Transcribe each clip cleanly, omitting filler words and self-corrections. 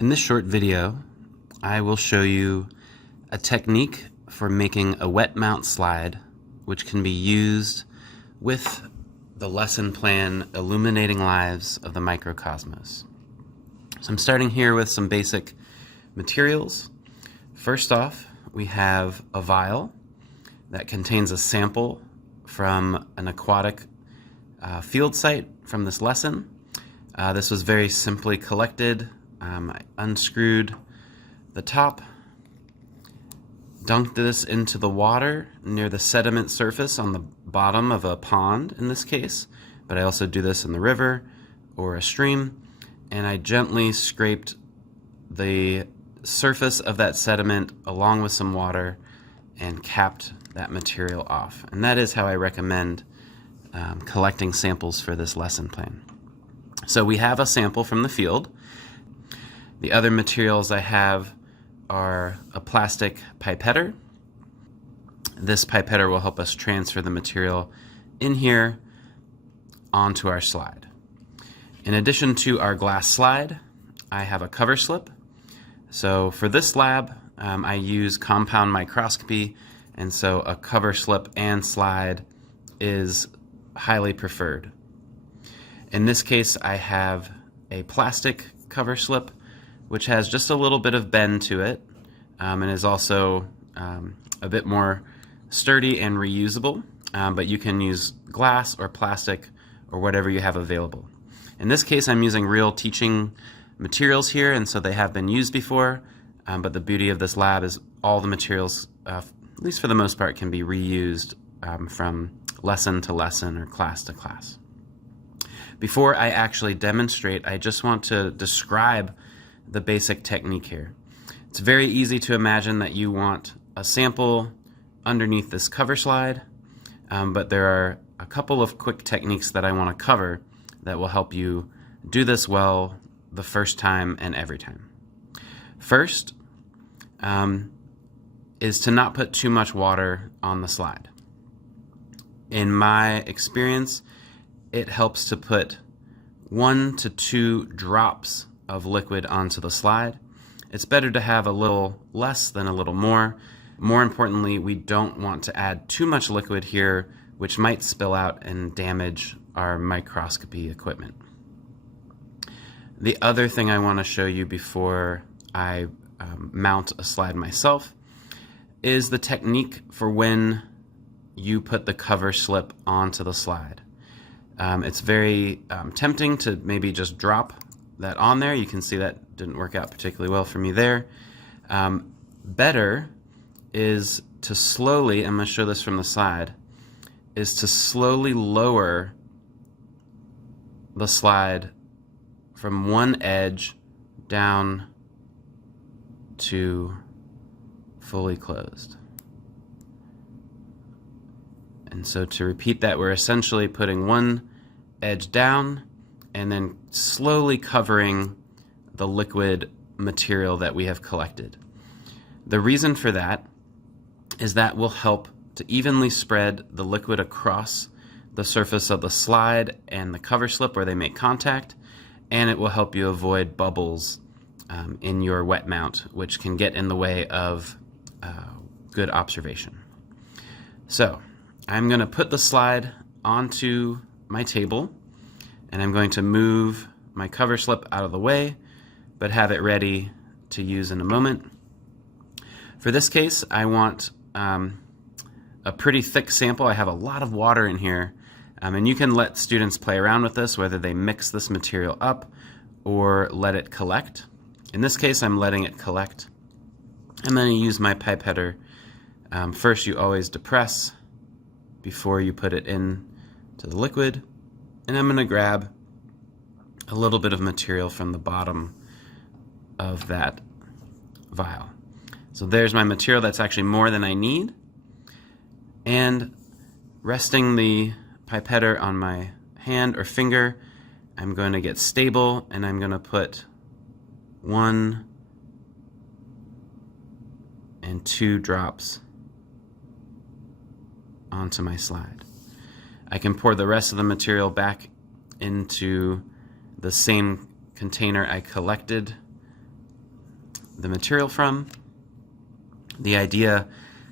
In this short video, I will show you a technique for making a wet mount slide, which can be used with the lesson plan Illuminating Lives of the Microcosmos. So I'm starting here with some basic materials. First off, we have a vial that contains a sample from an aquatic field site from this lesson. This was very simply collected. I unscrewed the top, dunked this into the water near the sediment surface on the bottom of a pond in this case, but I also do this in the river or a stream, and I gently scraped the surface of that sediment along with some water and capped that material off. And that is how I recommend collecting samples for this lesson plan. So we have a sample from the field. The other materials I have are a plastic pipetter. This pipetter will help us transfer the material in here onto our slide. In addition to our glass slide, I have a cover slip. So for this lab, I use compound microscopy, and so a cover slip and slide is highly preferred. In this case, I have a plastic cover slip, which has just a little bit of bend to it, and is also a bit more sturdy and reusable, but you can use glass or plastic or whatever you have available. In this case, I'm using real teaching materials here, and so they have been used before, but the beauty of this lab is all the materials, at least for the most part, can be reused from lesson to lesson or class to class. Before I actually demonstrate, I just want to describe the basic technique here. It's very easy to imagine that you want a sample underneath this cover slide, but there are a couple of quick techniques that I want to cover that will help you do this well the first time and every time. First is to not put too much water on the slide. In my experience, it helps to put 1 to 2 drops of liquid onto the slide. It's better to have a little less than a little more. More importantly, we don't want to add too much liquid here, which might spill out and damage our microscopy equipment. The other thing I want to show you before I mount a slide myself is the technique for when you put the cover slip onto the slide. It's very tempting to maybe just drop that on there. You can see that didn't work out particularly well for me there. Better is to slowly, I'm going to show this from the side, is to slowly lower the slide from one edge down to fully closed. And so to repeat that, we're essentially putting one edge down and then slowly covering the liquid material that we have collected. The reason for that is that will help to evenly spread the liquid across the surface of the slide and the cover slip where they make contact, and it will help you avoid bubbles in your wet mount, which can get in the way of good observation. So I'm going to put the slide onto my table, and I'm going to move my cover slip out of the way, but have it ready to use in a moment. For this case, I want a pretty thick sample. I have a lot of water in here, and you can let students play around with this, whether they mix this material up or let it collect. In this case, I'm letting it collect. I'm going to use my pipetter. First, you always depress before you put it in to the liquid, and I'm going to grab a little bit of material from the bottom of that vial. So there's my material. That's actually more than I need, and resting the pipetter on my hand or finger, I'm going to get stable, and I'm going to put 1 and 2 drops onto my slide. I can pour the rest of the material back into the same container I collected the material from. The idea,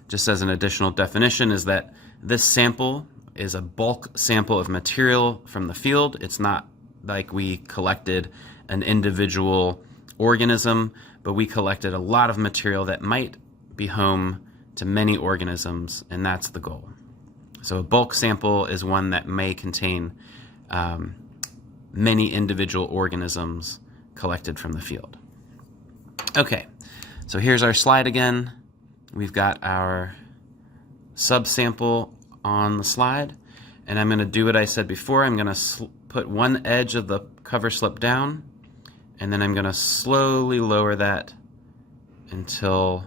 just as an additional definition, is that this sample is a bulk sample of material from the field. It's not like we collected an individual organism, but we collected a lot of material that might be home to many organisms, and that's the goal. So a bulk sample is one that may contain many individual organisms collected from the field. Okay, so here's our slide again. We've got our subsample on the slide, and I'm going to do what I said before. I'm going to put one edge of the cover slip down, and then I'm going to slowly lower that until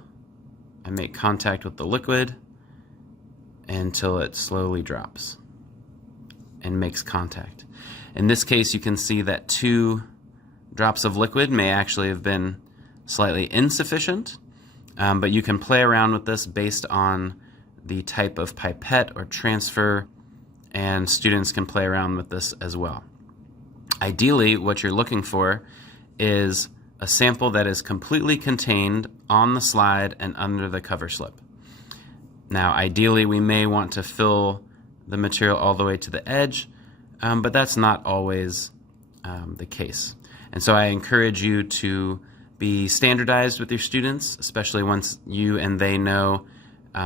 I make contact with the liquid, until it slowly drops and makes contact. In this case, you can see that 2 drops of liquid may actually have been slightly insufficient, but you can play around with this based on the type of pipette or transfer, and students can play around with this as well. Ideally, what you're looking for is a sample that is completely contained on the slide and under the cover slip. Now, ideally, we may want to fill the material all the way to the edge, but that's not always the case. And so I encourage you to be standardized with your students, especially once you and they know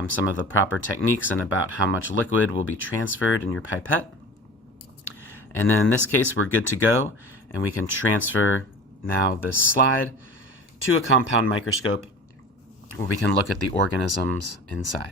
some of the proper techniques and about how much liquid will be transferred in your pipette. And then in this case, we're good to go, and we can transfer now this slide to a compound microscope where we can look at the organisms inside.